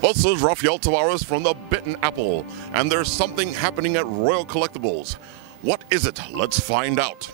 This is Rafael Tavares from the Bitten Apple, and there's something happening at Royal Collectibles. What is it? Let's find out.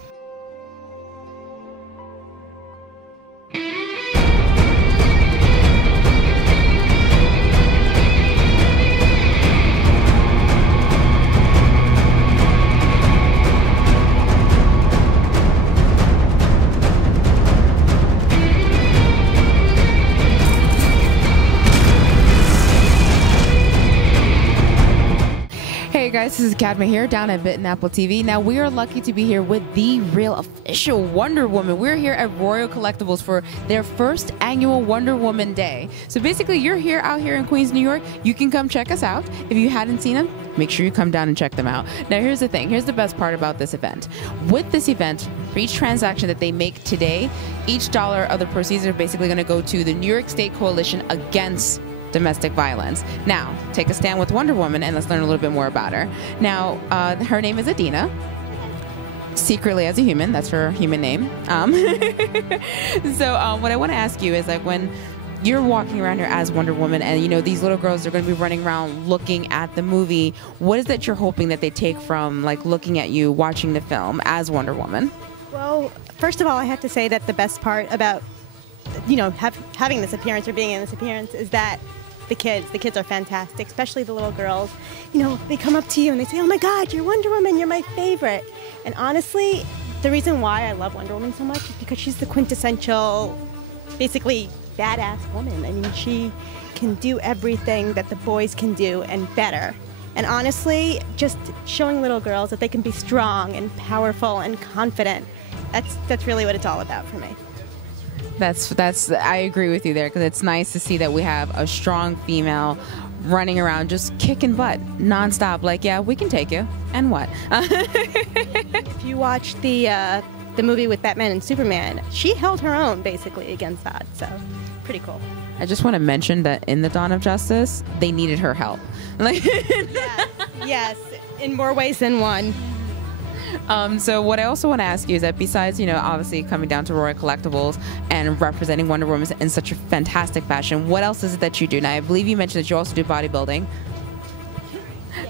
Hey guys, this is Cadma here down at Bitten Apple TV. Now we are lucky to be here with the real official Wonder Woman. We're here at Royal Collectibles for their first annual Wonder Woman Day. So basically you're here out here in Queens, New York. You can come check us out. If you hadn't seen them, make sure you come down and check them out. Now here's the thing, here's the best part about this event. With this event, for each transaction that they make today, each dollar of the proceeds are basically going to go to the New York State Coalition Against Domestic Violence. Now, take a stand with Wonder Woman and let's learn a little bit more about her. Now, her name is Adina. Secretly as a human, that's her human name. So what I want to ask you is, like, when you're walking around here as Wonder Woman and you know these little girls are going to be running around looking at the movie, what is that you're hoping that they take from like looking at you watching the film as Wonder Woman? Well, first of all, I have to say that the best part about having this appearance or being in this appearance is that the kids are fantastic, especially the little girls. You know, they come up to you and they say, "Oh my God, you're Wonder Woman, you're my favorite." And honestly, the reason why I love Wonder Woman so much is because she's the quintessential, basically, badass woman. I mean, she can do everything that the boys can do and better. And honestly, just showing little girls that they can be strong and powerful and confident, that's really what it's all about for me. I agree with you there, because it's nice to see that we have a strong female running around just kicking butt nonstop. Like, yeah, we can take you. And what? If you watch the movie with Batman and Superman, she held her own basically against that. So, pretty cool. I just want to mention that in the Dawn of Justice, they needed her help. Like, yes, in more ways than one. So what I also want to ask you is that besides, you know, obviously coming down to Royal Collectibles and representing Wonder Woman in such a fantastic fashion, what else is it that you do? Now, I believe you mentioned that you also do bodybuilding.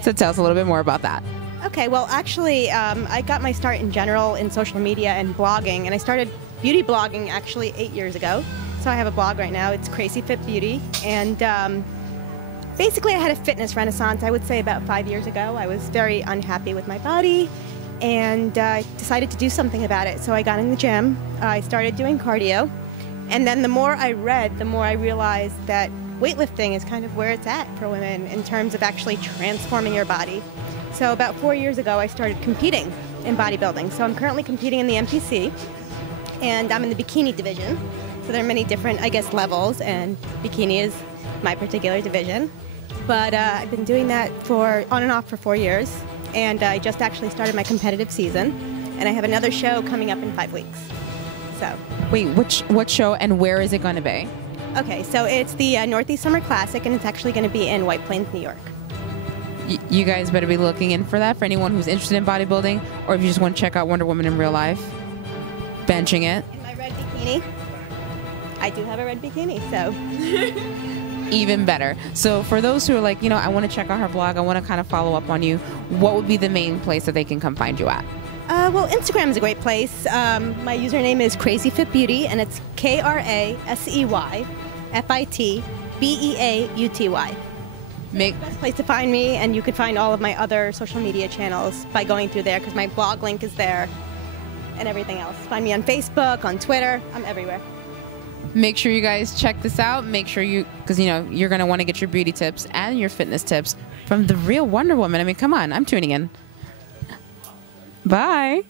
So tell us a little bit more about that. Okay, well, actually, I got my start in general in social media and blogging, and I started beauty blogging actually 8 years ago. So I have a blog right now. It's Crazy Fit Beauty, and basically I had a fitness renaissance, I would say, about 5 years ago. I was very unhappy with my body, and I decided to do something about it. So I got in the gym, I started doing cardio, and then the more I read, the more I realized that weightlifting is kind of where it's at for women in terms of actually transforming your body. So about 4 years ago, I started competing in bodybuilding. So I'm currently competing in the NPC, and I'm in the bikini division. So there are many different, I guess, levels, and bikini is my particular division. But I've been doing that on and off for 4 years. And I just actually started my competitive season, and I have another show coming up in 5 weeks. So. Wait, what show and where is it going to be? Okay, so it's the Northeast Summer Classic, and it's actually going to be in White Plains, New York. You guys better be looking in for that for anyone who's interested in bodybuilding, or if you just want to check out Wonder Woman in real life, benching it. In my red bikini. I do have a red bikini, so. Even better. So for those who are like, you know, I want to check out her blog, I want to kind of follow up on you, what would be the main place that they can come find you at? Well, Instagram is a great place. My username is Crazy Fit Beauty, and it's KRASEYFITBEAUTY. It's the best place to find me, and you can find all of my other social media channels by going through there, because my blog link is there and everything else. Find me on Facebook, on Twitter, I'm everywhere. Make sure you guys check this out. Make sure because you know you're going to want to get your beauty tips and your fitness tips from the real Wonder Woman. I mean, come on, I'm tuning in. Bye.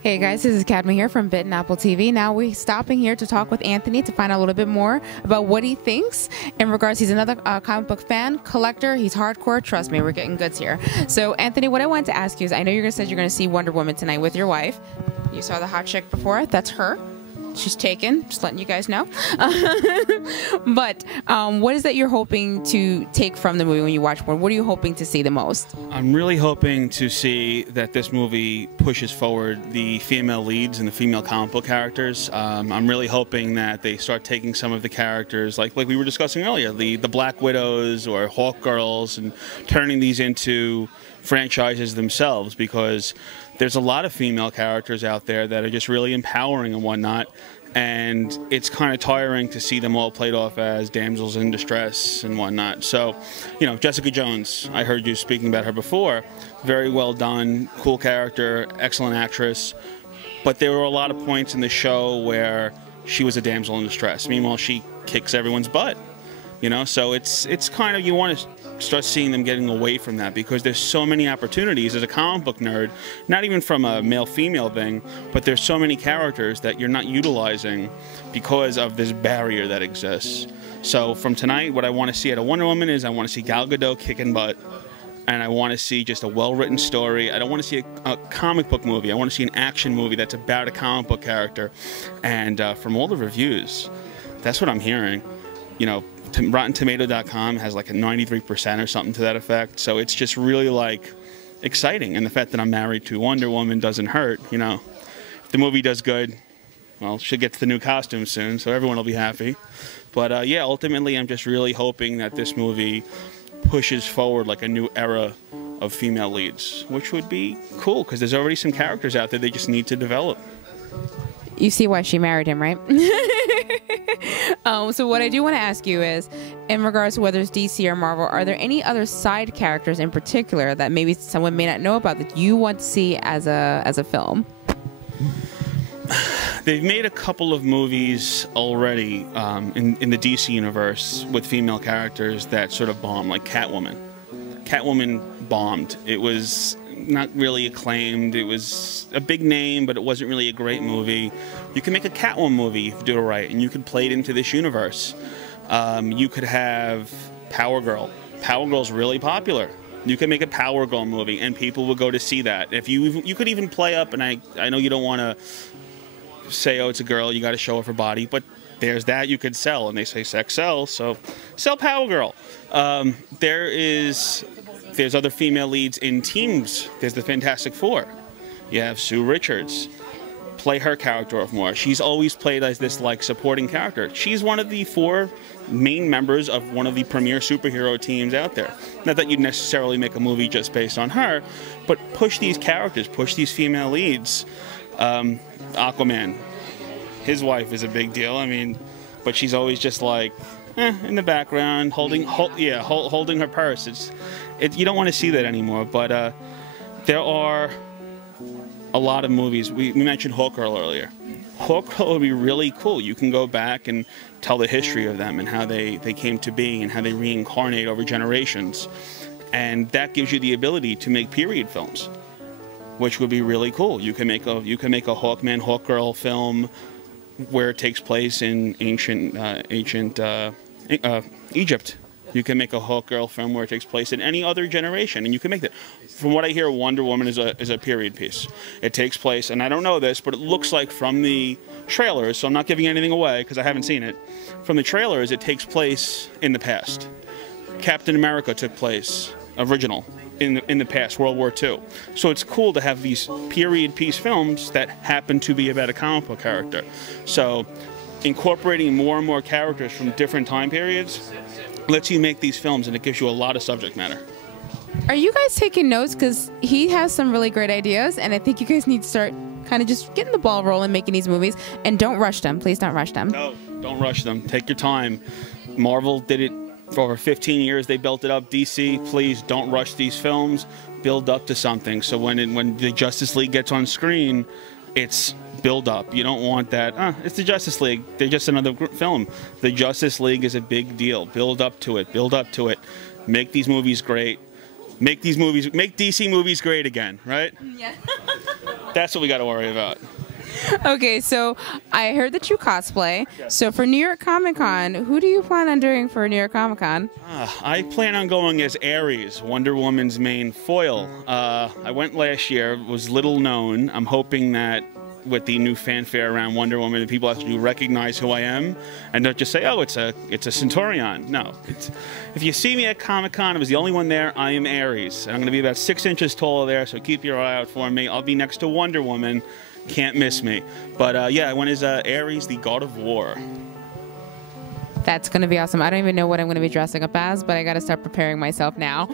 Hey guys, this is Cadma here from Bitten Apple TV. Now we're stopping here to talk with Anthony to find out a little bit more about what he thinks in regards. He's another comic book fan, collector. He's hardcore. Trust me, we're getting goods here. So Anthony, what I wanted to ask you is, I know you said you're going to see Wonder Woman tonight with your wife. You saw the hot chick before. That's her. she's taken. Just letting you guys know. But what is that you're hoping to take from the movie when you watch more? What are you hoping to see the most? I'm really hoping to see that this movie pushes forward the female leads and the female comic book characters. I'm really hoping that they start taking some of the characters, like we were discussing earlier, the Black Widows or Hawk Girls, and turning these into franchises themselves, because there's a lot of female characters out there that are just really empowering and whatnot, and it's kind of tiring to see them all played off as damsels in distress and whatnot. So, you know, Jessica Jones, I heard you speaking about her before, very well done, cool character, excellent actress, but there were a lot of points in the show where she was a damsel in distress. Meanwhile, she kicks everyone's butt, you know, so it's kind of, you want to start seeing them getting away from that, because there's so many opportunities as a comic book nerd, not even from a male-female thing, but there's so many characters that you're not utilizing because of this barrier that exists. So from tonight, what I want to see at a Wonder Woman is I want to see Gal Gadot kicking butt, and I want to see just a well-written story. I don't want to see a comic book movie. I want to see an action movie that's about a comic book character. And from all the reviews, that's what I'm hearing. You know, RottenTomato.com has like a 93% or something to that effect. So it's just really like exciting. And the fact that I'm married to Wonder Woman doesn't hurt, you know. If the movie does good, well, she'll get to the new costume soon, so everyone will be happy. But yeah, ultimately I'm just really hoping that this movie pushes forward like a new era of female leads, which would be cool, because there's already some characters out there they just need to develop. You see why she married him, right? So what I do want to ask you is, in regards to whether it's DC or Marvel, are there any other side characters in particular that maybe someone may not know about that you want to see as a film? They've made a couple of movies already in the DC universe with female characters that sort of bomb, like Catwoman. Catwoman bombed. It was not really acclaimed. It was a big name, but it wasn't really a great movie. You can make a Catwoman movie if you do it right, and you can play it into this universe. You could have Power Girl. Power Girl's really popular. You can make a Power Girl movie, and people will go to see that. If you could even play up, and I know you don't want to say, oh, it's a girl, you got to show off her body, but there's that you could sell, and they say sex sells, so sell Power Girl. There's other female leads in teams. There's the Fantastic Four. You have Sue Richards. Play her character off more. She's always played as this like supporting character. She's one of the 4 main members of one of the premier superhero teams out there. Not that you'd necessarily make a movie just based on her, but push these characters, push these female leads. Aquaman, his wife is a big deal. I mean, but she's always just like in the background, holding her purse. You don't want to see that anymore. But there are a lot of movies. We mentioned Hawk Girl earlier. Hawk Girl would be really cool. You can go back and tell the history of them and how they came to be and how they reincarnate over generations, and that gives you the ability to make period films, which would be really cool. You can make a Hawkman, Hawk Girl film where it takes place in ancient Egypt. You can make a Hawk Girl film where it takes place in any other generation, and you can make that. From what I hear, Wonder Woman is a period piece. It takes place, and I don't know this, but it looks like from the trailers, so I'm not giving anything away because I haven't seen it. From the trailers, it takes place in the past. Captain America took place, original, in the past, World War II. So it's cool to have these period piece films that happen to be about a comic book character. So incorporating more and more characters from different time periods lets you make these films, and it gives you a lot of subject matter. Are you guys taking notes? Because he has some really great ideas, and I think you guys need to start kind of just getting the ball rolling, making these movies, and don't rush them. Please don't rush them. No, don't rush them. Take your time. Marvel did it for over 15 years. They built it up. DC, please don't rush these films. Build up to something. So when the Justice League gets on screen, it's build up. You don't want that, it's the Justice League, they're just another film. The Justice League is a big deal. Build up to it. Build up to it. Make these movies great. Make DC movies great again, right? Yeah. That's what we got to worry about. Okay, so I heard that you cosplay. Yes. So for New York Comic Con, who do you plan on doing for New York Comic Con? I plan on going as Ares, Wonder Woman's main foil. I went last year, was little known. I'm hoping that with the new fanfare around Wonder Woman, and people actually recognize who I am and don't just say, oh, it's a Centaurion. No, if you see me at Comic-Con, I was the only one there. I am Ares, and I'm going to be about 6 inches taller there, so keep your eye out for me. I'll be next to Wonder Woman. Can't miss me. But yeah, one is Ares, the god of war. That's going to be awesome. I don't even know what I'm going to be dressing up as, but I got to start preparing myself now.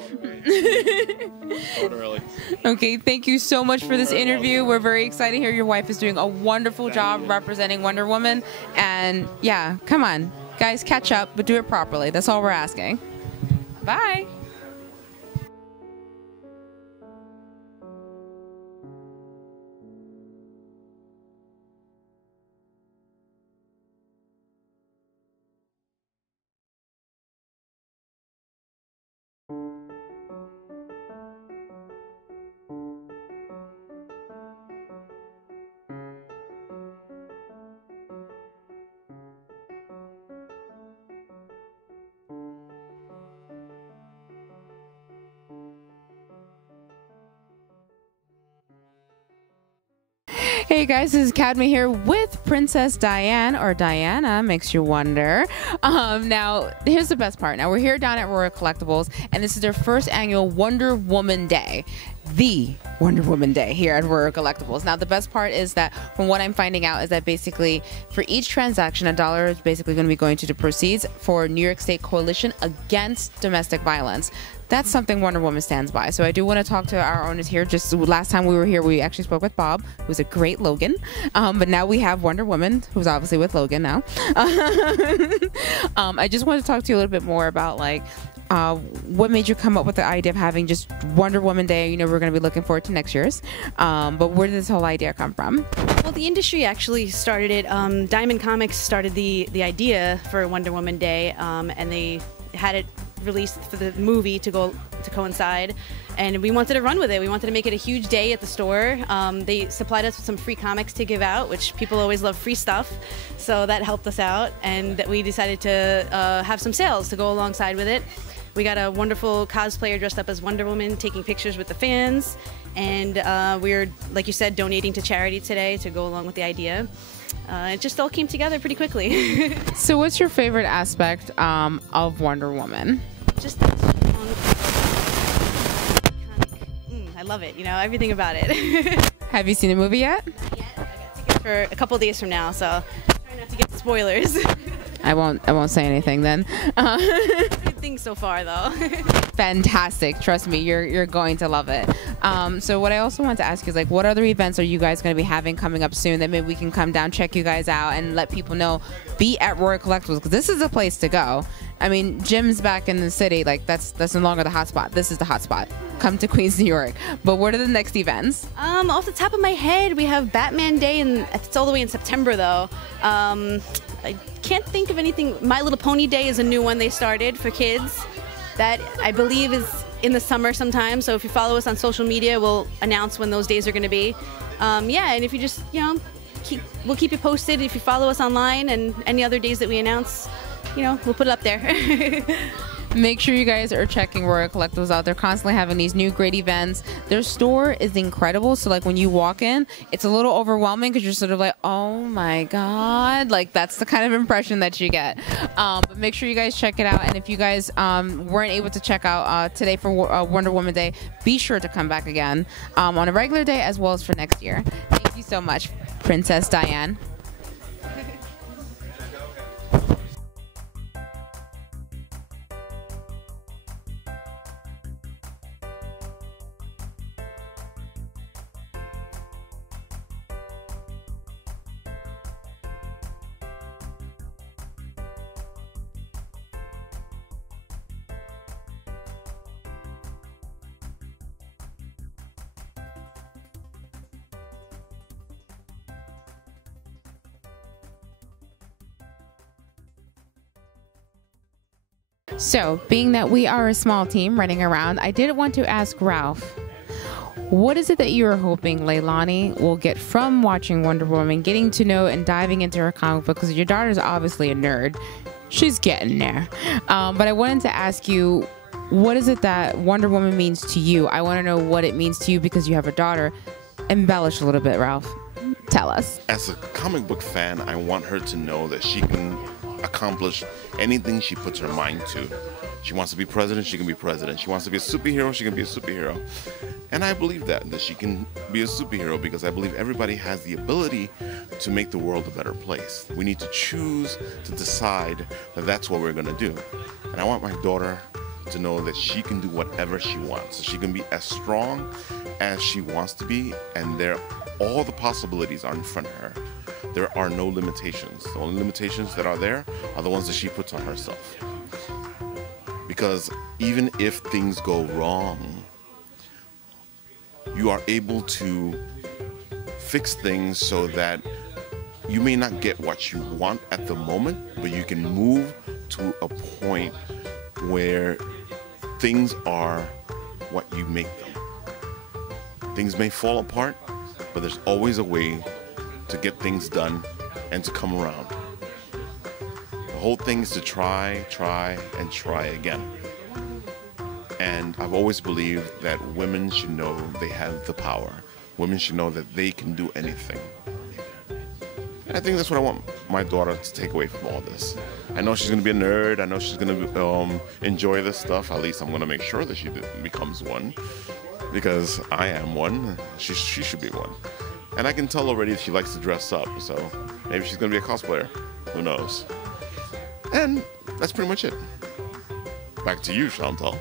Literally. Okay, thank you so much for this interview. We're very excited to hear your wife is doing a wonderful job representing Wonder Woman. And yeah, come on, guys, catch up, but do it properly. That's all we're asking. Bye. Hey guys, this is Cadma here with Princess Diane, or Diana, makes you wonder. Now, here's the best part. Now, we're here down at Royal Collectibles, and this is their first annual Wonder Woman Day. The Wonder Woman Day here at Royal Collectibles. Now, the best part is that, from what I'm finding out, is that basically for each transaction, $1 is basically going to be going to the proceeds for New York State Coalition Against Domestic Violence. That's something Wonder Woman stands by. So I do want to talk to our owners here. Just last time we were here, we actually spoke with Bob, who was a great Logan. But now we have Wonder Woman, who's obviously with Logan now. I just want to talk to you a little bit more about, like, what made you come up with the idea of having just Wonder Woman Day? You know, we're going to be looking forward to next year's. But where did this whole idea come from? Well, the industry actually started it. Diamond Comics started the idea for Wonder Woman Day, and they had it released for the movie to coincide, and we wanted to run with it. We wanted to make it a huge day at the store. They supplied us with some free comics to give out, which people always love free stuff, so that helped us out, and we decided to have some sales to go alongside with it. We got a wonderful cosplayer dressed up as Wonder Woman taking pictures with the fans, and we're, like you said, donating to charity today to go along with the idea. It just all came together pretty quickly. So what's your favorite aspect of Wonder Woman? Just that strong, iconic, I love it, you know, everything about it. Have you seen the movie yet? Not yet. I got tickets for a couple days from now, so try not to get spoilers. I won't say anything then. Good things so far, though. Fantastic. Trust me, you're going to love it. So what I also want to ask you is, like, what other events are you guys going to be having coming up soon that maybe we can come down, check you guys out, and let people know, be at Royal Collectibles, because this is a place to go. I mean, gyms back in the city, like, that's no longer the hot spot. This is the hot spot. Come to Queens, New York. But what are the next events? Off the top of my head, we have Batman Day, and it's all the way in September, though. I can't think of anything. My Little Pony Day is a new one they started for kids. That, I believe, is in the summer sometime. So if you follow us on social media, we'll announce when those days are going to be. Yeah, and if you just, you know, we'll keep you posted. If you follow us online, and any other days that we announce, you know, we'll put it up there. Make sure you guys are checking Royal Collectibles out. They're constantly having these new great events. Their store is incredible. So, like, when you walk in, it's a little overwhelming because you're sort of like, oh my God. Like, that's the kind of impression that you get. But make sure you guys check it out. And if you guys weren't able to check out today for Wonder Woman Day, be sure to come back again on a regular day as well as for next year. Thank you so much, Princess Diane. So, being that we are a small team running around, I did want to ask Ralph, what is it that you are hoping Leilani will get from watching Wonder Woman, getting to know and diving into her comic book? Because your daughter's obviously a nerd. She's getting there. But I wanted to ask you, what is it that Wonder Woman means to you? I want to know what it means to you because you have a daughter. Embellish a little bit, Ralph. Tell us. As a comic book fan, I want her to know that she can accomplish anything she puts her mind to. She wants to be president, she can be president. She wants to be a superhero, she can be a superhero. And I believe that she can be a superhero because I believe everybody has the ability to make the world a better place. We need to choose to decide that that's what we're going to do. And I want my daughter to know that she can do whatever she wants. She can be as strong as she wants to be, and all the possibilities are in front of her. There are no limitations. The only limitations that are there are the ones that she puts on herself. Because even if things go wrong, you are able to fix things so that you may not get what you want at the moment, but you can move to a point where things are what you make them. Things may fall apart, but there's always a way to get things done and to come around. The whole thing is to try, and try again. And I've always believed that women should know they have the power. Women should know that they can do anything. And I think that's what I want my daughter to take away from all this. I know she's going to be a nerd. I know she's going to enjoy this stuff. At least I'm going to make sure that she becomes one. Because I am one. She should be one. And I can tell already that she likes to dress up. So maybe she's going to be a cosplayer. Who knows? And that's pretty much it. Back to you, Chantal.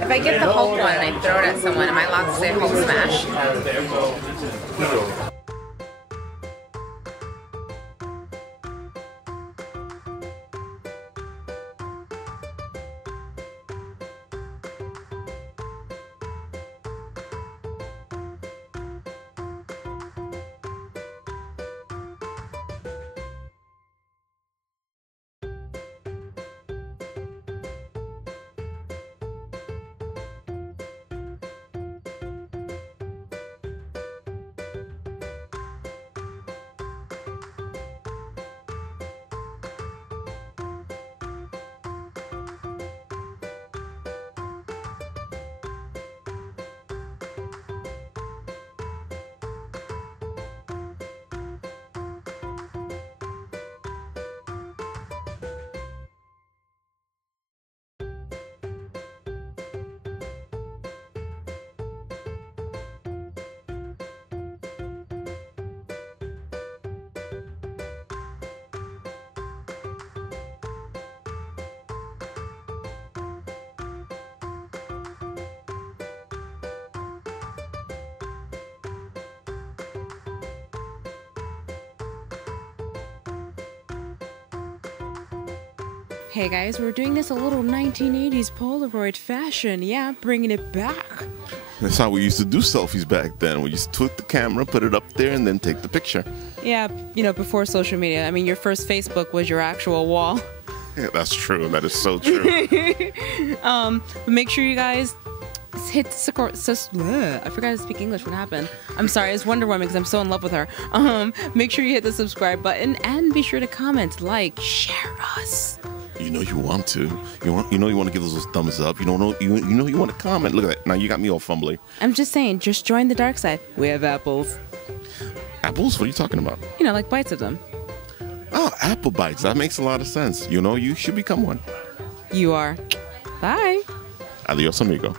If I get the Hulk one and I throw it at someone, am I allowed to say Hulk smash? Hey guys, we're doing this a little 1980s Polaroid fashion. Yeah, bringing it back. That's how we used to do selfies back then. We just took the camera, put it up there, and then take the picture. Yeah, you know, before social media. I mean, your first Facebook was your actual wall. Yeah, that's true. That is so true. But make sure you guys hit I forgot to speak English. What happened? I'm sorry. It's Wonder Woman because I'm so in love with her. Make sure you hit the subscribe button and be sure to comment, like, share us. You know you want to. You want to give us those thumbs up. You know you want to comment. Look at that. Now you got me all fumbly. I'm just saying, just join the dark side. We have apples. Apples? What are you talking about? You know, like bites of them. Oh, apple bites. That makes a lot of sense. You know, you should become one. You are. Bye. Adios, amigo.